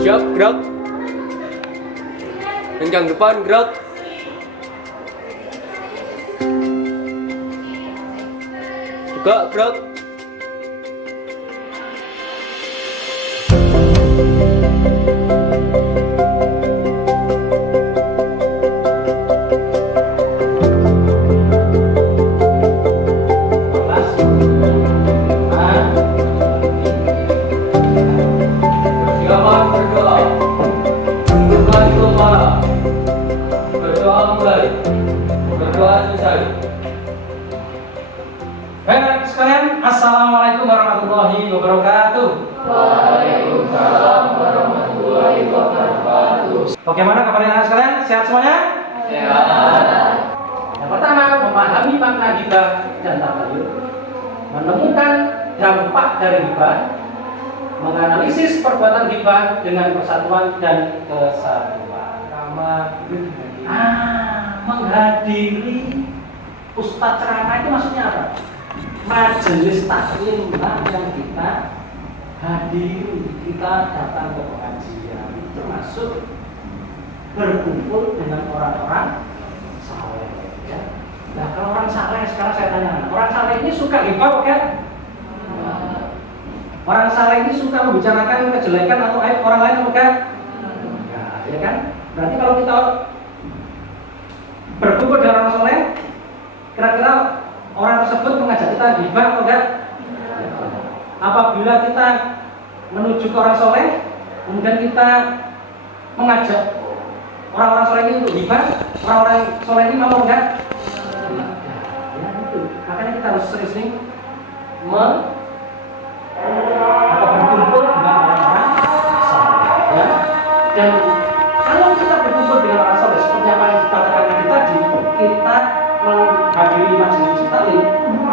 Siap, gerak. Kencang depan, gerak. Juga gerak. Persiapan berdoa. Buka kepala. Berdoa mulai. Berdoa selesai. Baik sekalian, assalamualaikum warahmatullahi wabarakatuh. Waalaikumsalam warahmatullahi wabarakatuh. Bagaimana kabarnya anak sekalian? Sehat semuanya? Sehat. Yang pertama, memahami makna hibah dan tabayun, menemukan dampak dari hibah, menganalisis perbuatan hibah dengan persatuan dan kesatuan. Menghadiri ustadz ceramah itu maksudnya apa? Majelis taklim yang kita hadiri, kita datang ke pengajian, termasuk berkumpul dengan orang-orang saleh. Ya. Nah, kalau orang saleh, sekarang saya tanya, orang saleh ini suka hibah kan? Orang saleh ini suka membicarakan kejelekan atau aib orang lain bukan? Nah, ya kan? Berarti kalau kita berkumpul dengan orang saleh, kira-kira orang tersebut mengajak kita hibah atau enggak? Apabila kita menuju ke orang soleh, kemudian kita mengajak orang-orang soleh ini untuk hibah, orang-orang soleh ini mau enggak? Ya, itu. Makanya kita harus sering-sering berkumpul dengan orang-orang soleh. Ya. Dan kalau kita berkumpul dengan orang soleh, seperti apa yang dikatakan tadi, kita menghadiri majelis taklim,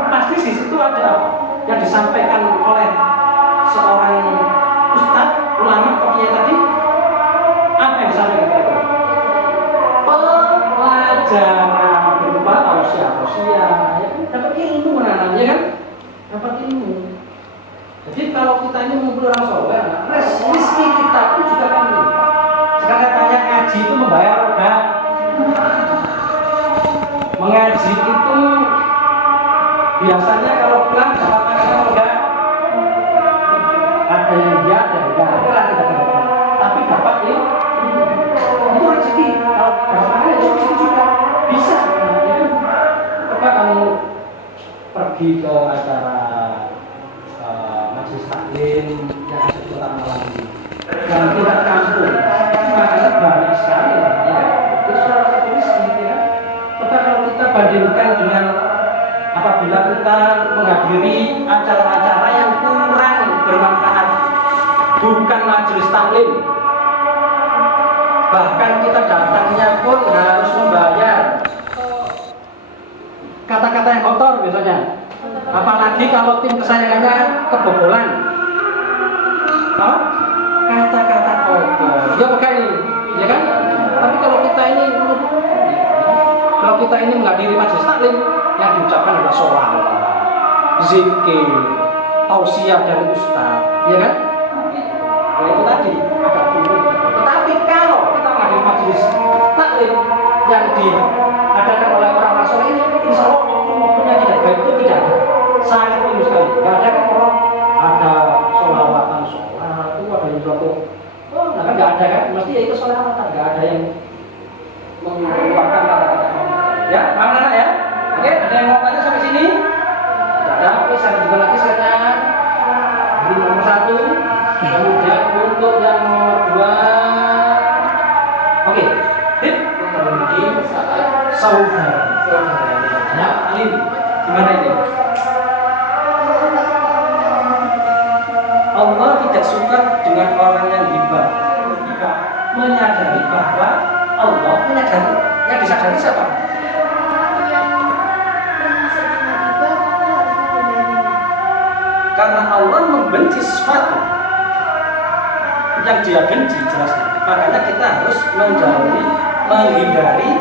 pasti di situ ada yang disampaikan oleh seorang ustadz, ulama, atau kiai tadi. Apa yang disampaikan tadi? Pelajaran berupa tausiah, ya, dapat ilmu menanamnya kan? Dapat ilmu. Jadi kalau kita ini mengumpul orang soleh, rezeki kita pun juga akan meningkat. Sekarang katanya ngaji itu membayar enggak? Mengaji itu biasanya kalau pulang dapat makanan enggak? Ada yang dia, ada yang enggak, ada yang tidak. Tapi dapat ya, itu rezeki. Kalau dapat makanan itu rezeki juga bisa. Ya. Coba kamu pergi ke acara majelis taklim yang ada di Kota Malang ini, yang tingkat kampung, makanya banyak sekali ya. Itu salah satu rezeki ya. Coba kalau kita bandingkan dengan apabila kita menghadiri acara-acara yang kurang bermanfaat, bukan majelis taklim, bahkan kita datangnya pun harus membayar, kata-kata yang kotor biasanya, apalagi kalau tim kesayangannya kebobolan, kata-kata kotor, ya begini, ya kan? Tapi kalau kita ini menghadiri majelis taklim, yang diucapkan adalah sholawat, zikir, tausiah dari ustaz, ya kan? Nah itu tadi agak turun. Tetapi kalau kita menghadiri majelis taklim yang diadakan oleh orang-orang soleh ini, insya Allah waktu-waktunya tidak baik itu tidak ada, sangat minim sekali. Nggak ada kan orang ada sholawatan sholat itu ada yang suatu, nah kan nggak ada kan? Mesti ya itu sholawatan, nggak ada yang mengeluarkan kata-kata. Ya, paham anak ya? Oke, ada yang mau tanya sampai sini? Tidak ada, oke, saya juga lagi slide-nya. Ini nomor 1, kemudian untuk yang nomor 2. Oke, tip saudara. Ya, Alim, gimana ini? Allah tidak suka dengan orang yang hibah. Menyadari bahwa Allah menyadari. Yang disadari siapa? Karena Allah membenci sesuatu yang dia benci jelas, makanya kita harus menjauhi, menghindari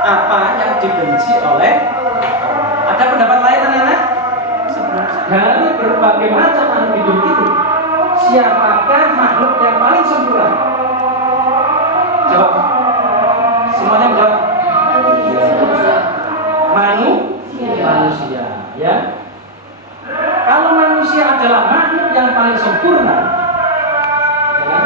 apa yang dibenci oleh Allah. Ada pendapat lain anak-anak? Dari berbagai macam makhluk hidup itu, siapakah makhluk yang paling sempurna? Jawab. Semuanya jawab. Manusia, ya. Kalau manusia adalah makhluk yang paling sempurna, ya,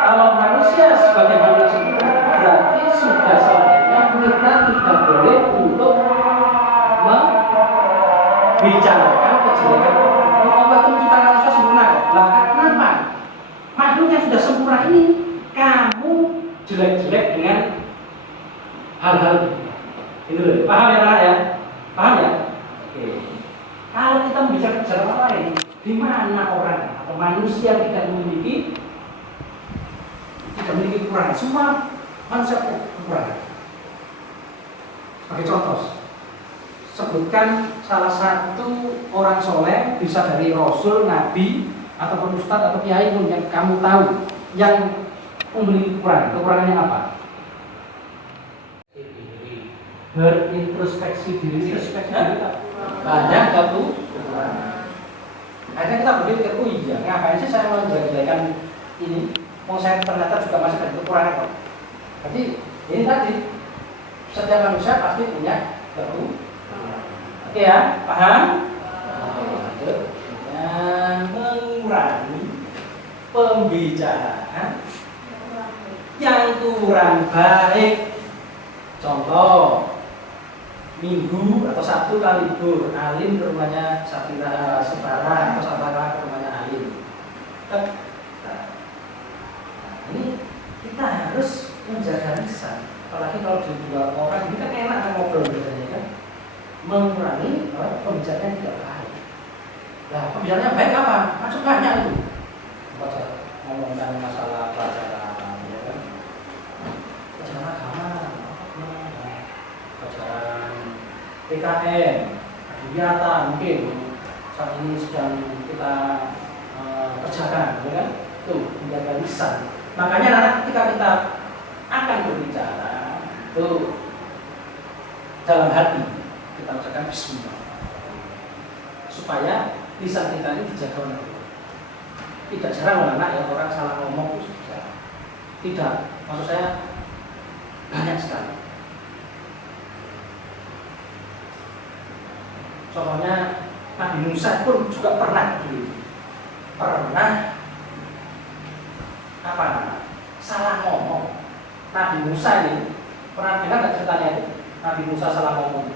kalau manusia sebagai makhluk sempurna, berarti sudah saatnya kita tidak boleh untuk membicarakan kejelekan. Allah itu menciptakan manusia sempurna. Lah kenapa? Makhluk yang sudah sempurna ini kamu jelek-jelek dengan hal-hal itu loh. Paham ya Pak ya? Paham ya? Oke. Kalau kita bicara orang lain, di mana orang atau manusia tidak memiliki kekurangan? Semua manusia kekurangan. Sebagai contoh, sebutkan salah satu orang soleh, bisa dari rasul, nabi, ataupun ustadz atau kiai pun yang kamu tahu yang memiliki kekurangan. Kekurangannya apa? Berintrospeksi diri. Banyak satu. Akhirnya kita berpikir, oh iya, ngapain sih saya mau menjelek-jelekan ini? Mau saya ternyata juga masih ada kekurangan kok. Jadi ini tadi, setiap manusia pasti punya kekurangan. Oke ya, paham? Dan mengurangi pembicaraan yang kurang baik. Contoh, Minggu atau Sabtu kali libur, Alim ke rumahnya Sabira Sebara atau Sabara ke rumahnya Alim. Nah, ini kita harus menjaga lisan. Apalagi kalau di dua orang ini kan enak ngobrol biasanya kan. Mengurangi pembicaraan tidak baik. Nah, pembicaraan yang baik apa? Masuk banyak itu. Ngomongkan masalah pelajaran, ya kan? Pelajaran agama, pelajaran PKN, kegiatan mungkin saat ini sedang kita kerjakan, ya kan? Tuh, menjaga lisan. Makanya nanti ketika kita akan berbicara, tuh dalam hati kita ucapkan Bismillah, supaya lisan kita ini dijaga oleh Allah. Tidak jarang anak yang orang salah ngomong itu tidak, maksud saya banyak sekali. Contohnya Nabi Musa pun juga pernah salah ngomong. Nabi Musa ini pernah dengar nggak ceritanya itu? Nabi Musa salah ngomong.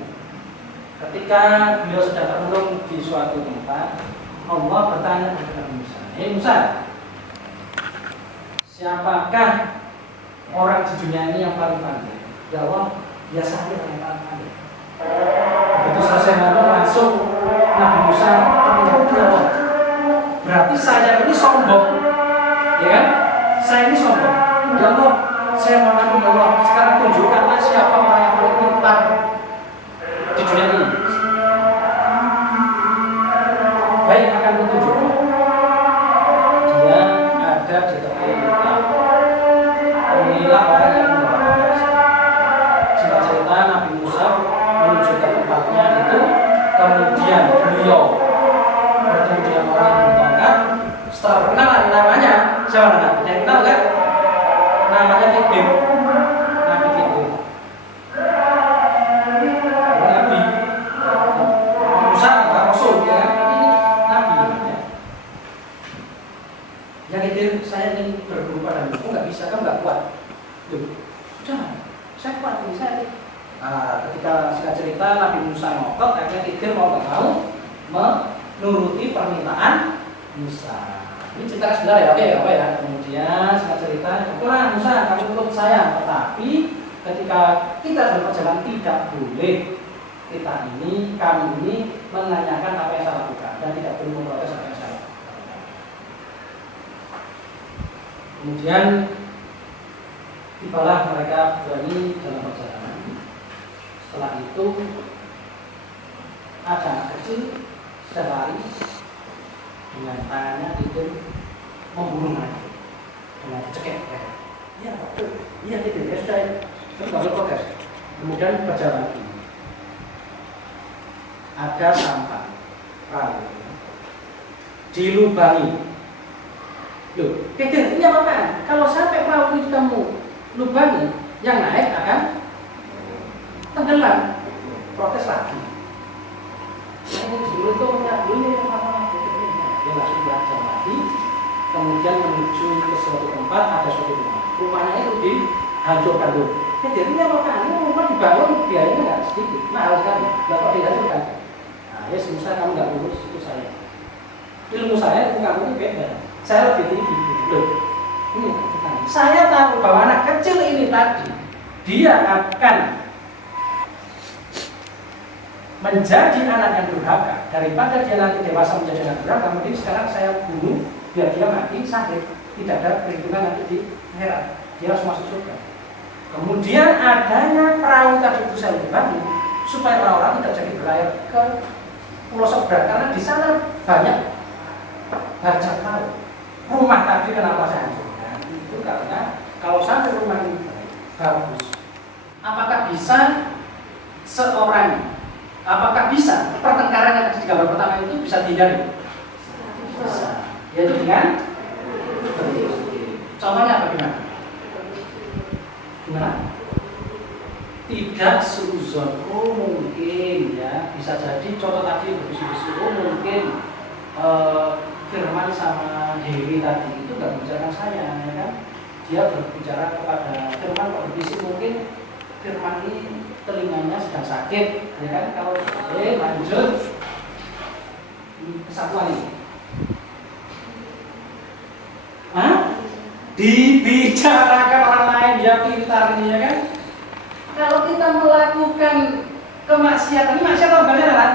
Ketika beliau sedang termenung di suatu tempat, Allah bertanya kepada Nabi Musa, "Hei Musa, siapakah orang di dunia ini yang paling pandai?" Ya Allah, biasanya yang paling pandai. Begitu selesai ngomong langsung Nabi Musa termenung. Berarti saya ini sombong, ya kan? Saya ini sombong. Ya Allah, saya mohon ampun ya Allah. Sekarang tunjukkanlah siapa orang yang paling pintar di dunia ini. Baik, akan kutunjukkan. Dia ada di tepi lautan. Inilah orang yang membawa cerita Nabi Musa menuju ke tempatnya itu. Kemudian beliau bertemu dengan orang yang bertongkat. Setelah berkenalan namanya, siapa namanya? Yang kenal kan? Namanya Khidir. Nabi Khidir. Nabi Musa adalah Rasul, ya. Ini Nabi, ya. Yang Khidir, saya ingin berguru padamu. Kok nggak bisa? Kamu nggak kuat. Loh, sudah, saya kuat ini, saya. Nah, ketika singkat cerita Nabi Musa ngotot, akhirnya Khidir mau nggak mau menuruti permintaan Musa. Ini cerita sebentar ya, oke apa ya. Kemudian singkat cerita, okelah Musa, kamu ikut saya. Tetapi ketika kita berperjalanan tidak boleh kami ini menanyakan apa yang saya lakukan dan tidak boleh memprotes apa yang saya lakukan. Kemudian tibalah mereka berani dalam perjalanan. Setelah itu ada anak kecil sedang lari dengan tangannya itu membunuh Nabi dengan cekek. Iya betul, iya gitu ya sudah nggak protes. Kemudian berjalan lagi. Ada sampan perahu dilubangi. Loh, ini apa? Kalau sampai perahu itu kamu lubangi, yang naik akan tenggelam. Protes lagi. Nah, ini dulu itu ini dia langsung belajar lagi, kemudian menuju ke suatu tempat, ada suatu rumah. Rumahnya itu dihancurkan dulu. Jadi ini apa? Ini rumah dibangun biayanya nggak sedikit, mahal sekali. Bapak dihancurkan. Nah, ya Musa kamu nggak lulus, itu saya. Ilmu saya, ilmu kamu itu beda. Saya lebih tinggi. Loh, ini saya tahu bahwa anak kecil ini tadi dia akan menjadi anak yang durhaka daripada dia nanti dewasa menjadi anak durhaka. Kemudian sekarang saya bunuh biar dia mati sakit, tidak ada perhitungan nanti di akhirat, dia harus masuk surga. Kemudian adanya perahu tadi itu saya bangun supaya orang-orang tidak jadi berlayar ke pulau seberang, karena di sana banyak bajak laut. Rumah tadi kenapa saya hancurkan? Itu karena kalau sampai rumah ini bagus, apakah bisa pertengkaran yang di gambar pertama itu bisa dihindari? Bisa. Yaitu dengan contohnya apa gimana? Gimana? Tidak suzon. Oh mungkin ya, bisa jadi contoh tadi begitu. Oh mungkin Firman sama Dewi tadi itu nggak membicarakan saya, ya kan? Dia berbicara kepada Firman kok berbisik, mungkin Firman ini telinganya sedang sakit, ya kan? Kalau lanjut kesatuan ini, dibicarakan orang lain, dia pintar ini, ya kan? Kalau kita melakukan kemaksiatan, ini maksiat apa benar kan?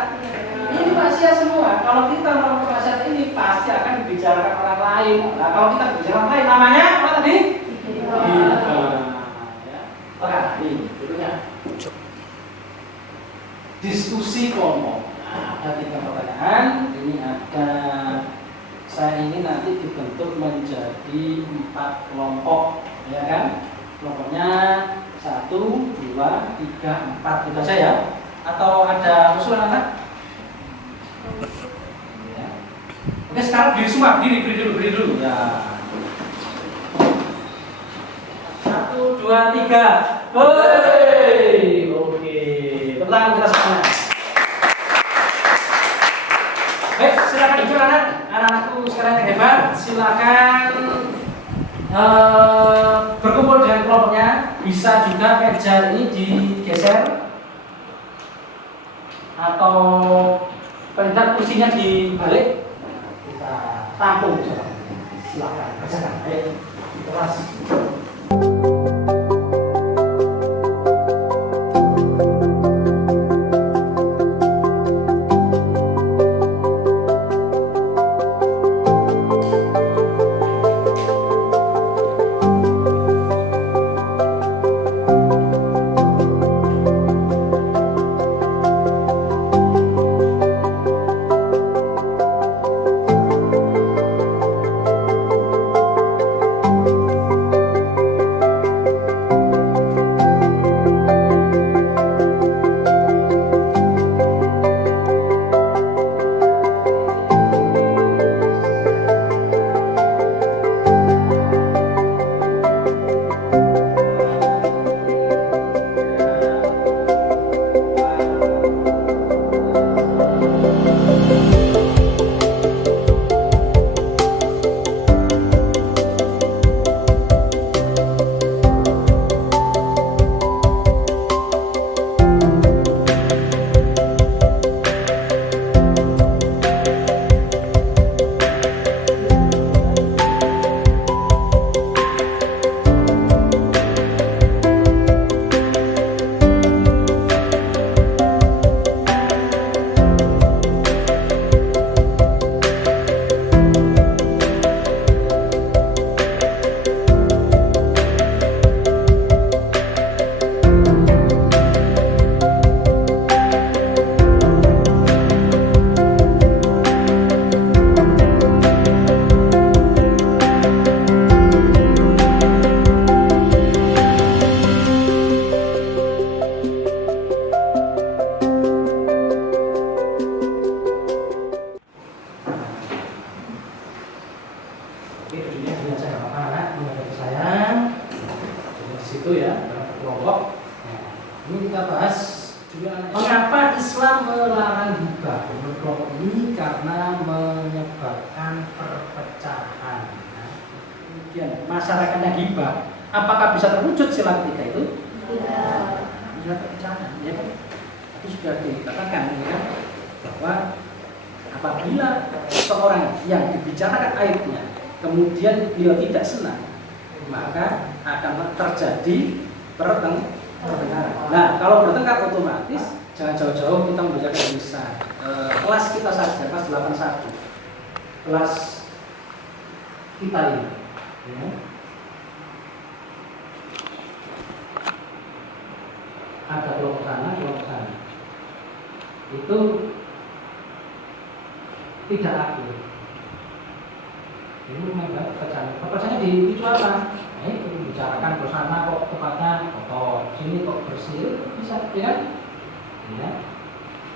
Ini maksiat semua. Kalau kita melakukan maksiat ini pasti akan dibicarakan orang lain. Nah, kalau kita bicara orang lain, namanya apa tadi? Oke, ini dulunya. Diskusi kelompok. Nah, ada 3 pertanyaan. Ini ada. Saya ini nanti dibentuk menjadi 4 kelompok, ya kan? Kelompoknya 1, 2, 3, 4 itu saja ya. Atau ada usulan anak? Ya. Oke, sekarang berdiri semua, berdiri dulu. Ya. 1, 2, 3. Hoi. Oke. Tepuk tangan kita semuanya. Baik, silakan duduk anak-anakku sekarang yang hebat. Silakan berkumpul dengan kelompoknya. Bisa juga meja ini digeser atau pendak kursinya dibalik, kita tampung. Silakan kerjakan. Ayo, kelas. ini kita bahas mengapa Islam melarang ghibah berkelompok ini karena menyebabkan perpecahan. Nah, kemudian masyarakatnya ghibah, apakah bisa terwujud sila ketiga itu? Tidak. Bisa perpecahan, ya kan? Itu sudah dikatakan, ya kan? Bahwa apabila seorang yang dibicarakan aibnya kemudian beliau tidak senang, maka akan terjadi pertengkaran. Nah, kalau bertengkar otomatis jangan jauh-jauh kita membaca bisa kelas kita saja, kelas 81, kelas kita ini, ya. Ada kelompok sana, kelompok sana, itu tidak aktif. Ini memang perpecahannya di itu apa? Itu dibicarakan ke sana kok tempatnya kotor, sini kok bersih, bisa, ya kan? Ya.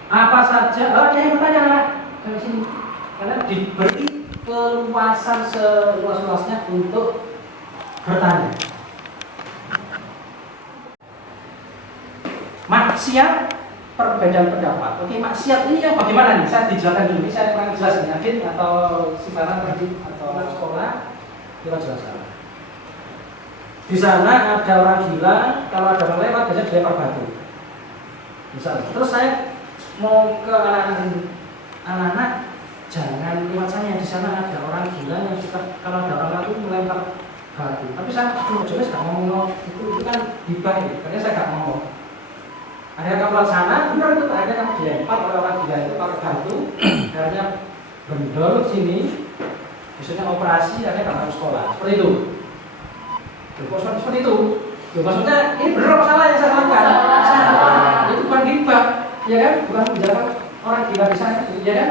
Apa saja, yang bertanya lah dari sini, karena diberi keluasan seluas-luasnya untuk bertanya. Maksiat, perbedaan pendapat. Oke, maksiat ini yang bagaimana nih? Saya dijelaskan dulu. Ini saya kurang jelas nih, Adit atau si Farah tadi atau sekolah, kita jelaskan. Di sana ada orang gila, kalau ada orang lewat biasanya dilempar batu. Misalnya. Terus saya mau ke anak-anak, jangan lewat saya. Di sana ada orang gila yang suka kalau ada orang lalu melempar batu. Tapi saya cuma jelas nggak ngomong itu kan hibah ya. Karena saya nggak ngomong. Akhirnya kamu lewat sana, benar itu akhirnya kamu dilempar oleh orang gila itu pakai batu, akhirnya bendol sini, misalnya operasi, akhirnya kamu sekolah. Seperti itu. Seperti itu. Maksudnya ini benar apa salah yang saya lakukan? Salah. Itu bukan ghibah, ya kan? Bukan menjaga orang gila di sana, ya kan?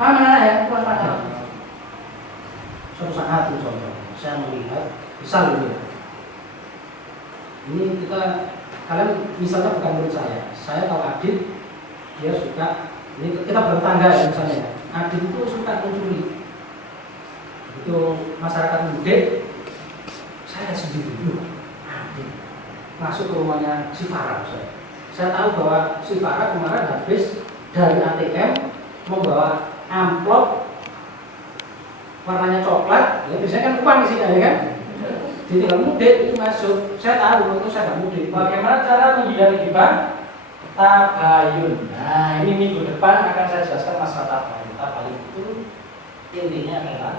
Paham anak ya? Puas pada. Suatu saat itu contoh, saya melihat, misal ini, ini kita kalian misalnya bukan murid saya tahu Adit, dia suka, ini kita bertangga ya misalnya, Adit itu suka mencuri, itu masyarakat mudik, saya sendiri dulu, Adit masuk ke rumahnya si Farah, saya tahu bahwa si Farah kemarin habis dari ATM membawa amplop warnanya coklat, ya biasanya kan uang isinya ya kan? Jadi kalau mudik itu masuk, saya tahu itu saya nggak mudik. Bagaimana cara menghindari ghibah? Tabayun. Nah ini minggu depan akan saya jelaskan masalah tabayun. Tabayun itu intinya adalah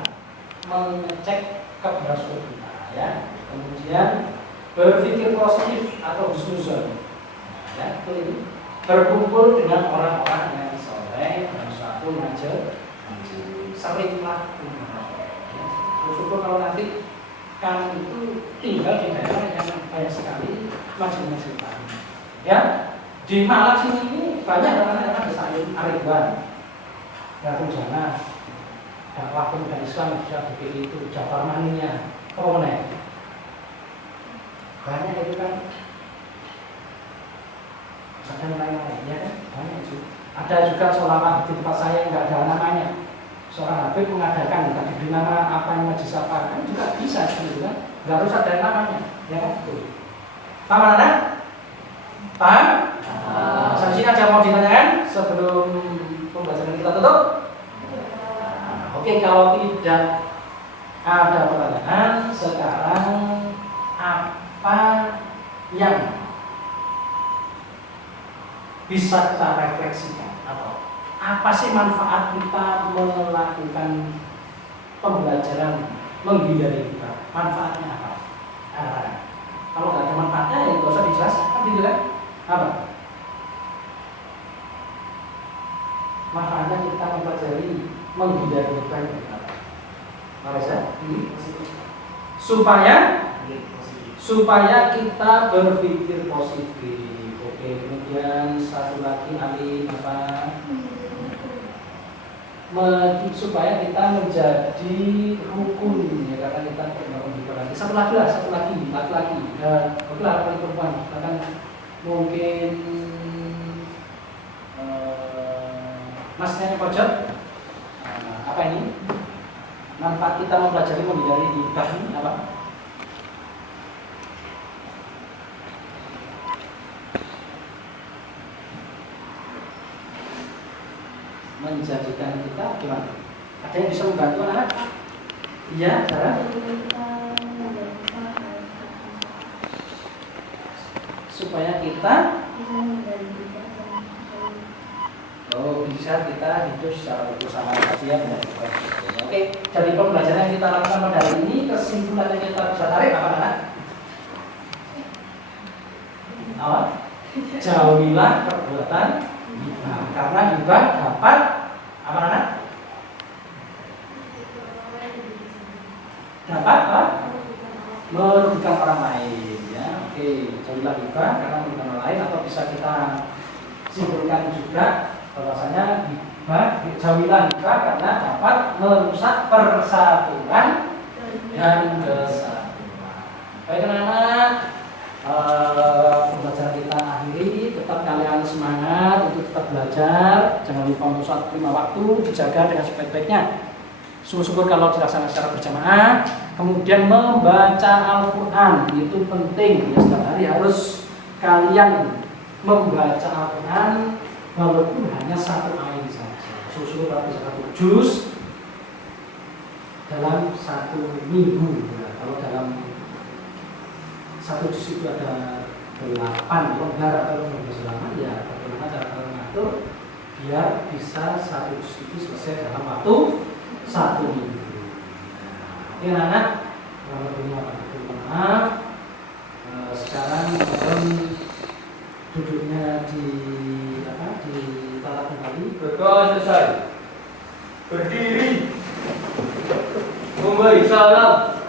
mengecek keberhasilan kita, ya. Kemudian berpikir positif atau husnuzon, ya. Itu berkumpul dengan orang-orang yang soleh dan suatu majelis, seringlah bersyukur kalau nanti kami itu tinggal di daerah yang banyak sekali majelis Islam. Ya, di Malang sini ini banyak anak-anak yang bisa Aridwan, Datul Jana, dakwah pemuda Islam sudah bikin itu, Jafar Maninya, Kone. Banyak itu kan, dan lain-lain, ya kan? Banyak itu. Ada juga sholawat di tempat saya yang nggak ada namanya. Seorang Habib mengadakan, nggak diberi nama apa yang majlis apa, kan juga bisa gitu kan, nggak harus ada namanya, ya kan? Paham anak? Paham? Sampai sini ada mau ditanyakan sebelum pembelajaran kita tutup? Oke, kalau tidak ada pertanyaan, sekarang apa yang bisa kita refleksikan atau apa sih manfaat kita melakukan pembelajaran menghindari ghibah? Manfaatnya apa? Kalau nggak ada manfaatnya ya nggak usah dijelaskan, kan gitu kan? Apa? Manfaatnya kita mempelajari menghindari ghibah apa? Marisa? Supaya kita berpikir positif. Oke, kemudian satu lagi ahli apa? Supaya kita menjadi rukun ya, karena kita berarti satu lagi laki-laki oke lah perempuan bahkan mungkin masnya pojok apa ini manfaat kita mempelajari menghindari ghibah ini apa? menjadikan kita gimana? Ada yang bisa membantu anak? Iya, cara? Supaya kita bisa kita hidup secara bersama kasihan dan oke, jadi pembelajaran yang kita lakukan pada hari ini, kesimpulan yang kita bisa tarik apa anak? Apa? Jauhilah perbuatan hibah, karena hibah dapat apa anak? Dapat apa? Merugikan orang lain, ya. Oke, jauhilah hibah karena merugikan orang lain, atau bisa kita simpulkan juga bahwasanya hibah, jauhilah hibah karena dapat merusak persatuan dan kesatuan. Baik anak-anak, pembelajaran kita akhiri. Tetap kalian semangat untuk tetap belajar, jangan lupa untuk sholat 5 waktu dijaga dengan sebaik-baiknya. Syukur-syukur kalau dilaksanakan secara berjamaah. Kemudian membaca Al-Quran itu penting, ya, setiap hari harus kalian membaca Al-Quran walaupun hanya 1 ayat saja. Syukur kalau bisa 1 juz dalam 1 minggu, ya. Kalau dalam 1 juz itu ada 8 lembar atau 12 halaman, ya bagaimana cara kalian mengatur biar bisa 1 juz itu selesai dalam waktu 1 minggu. Oke anak-anak, kalau lebihnya maaf. Sekarang mohon duduknya di tata kembali. Berdoa selesai. Berdiri. Memberi salam.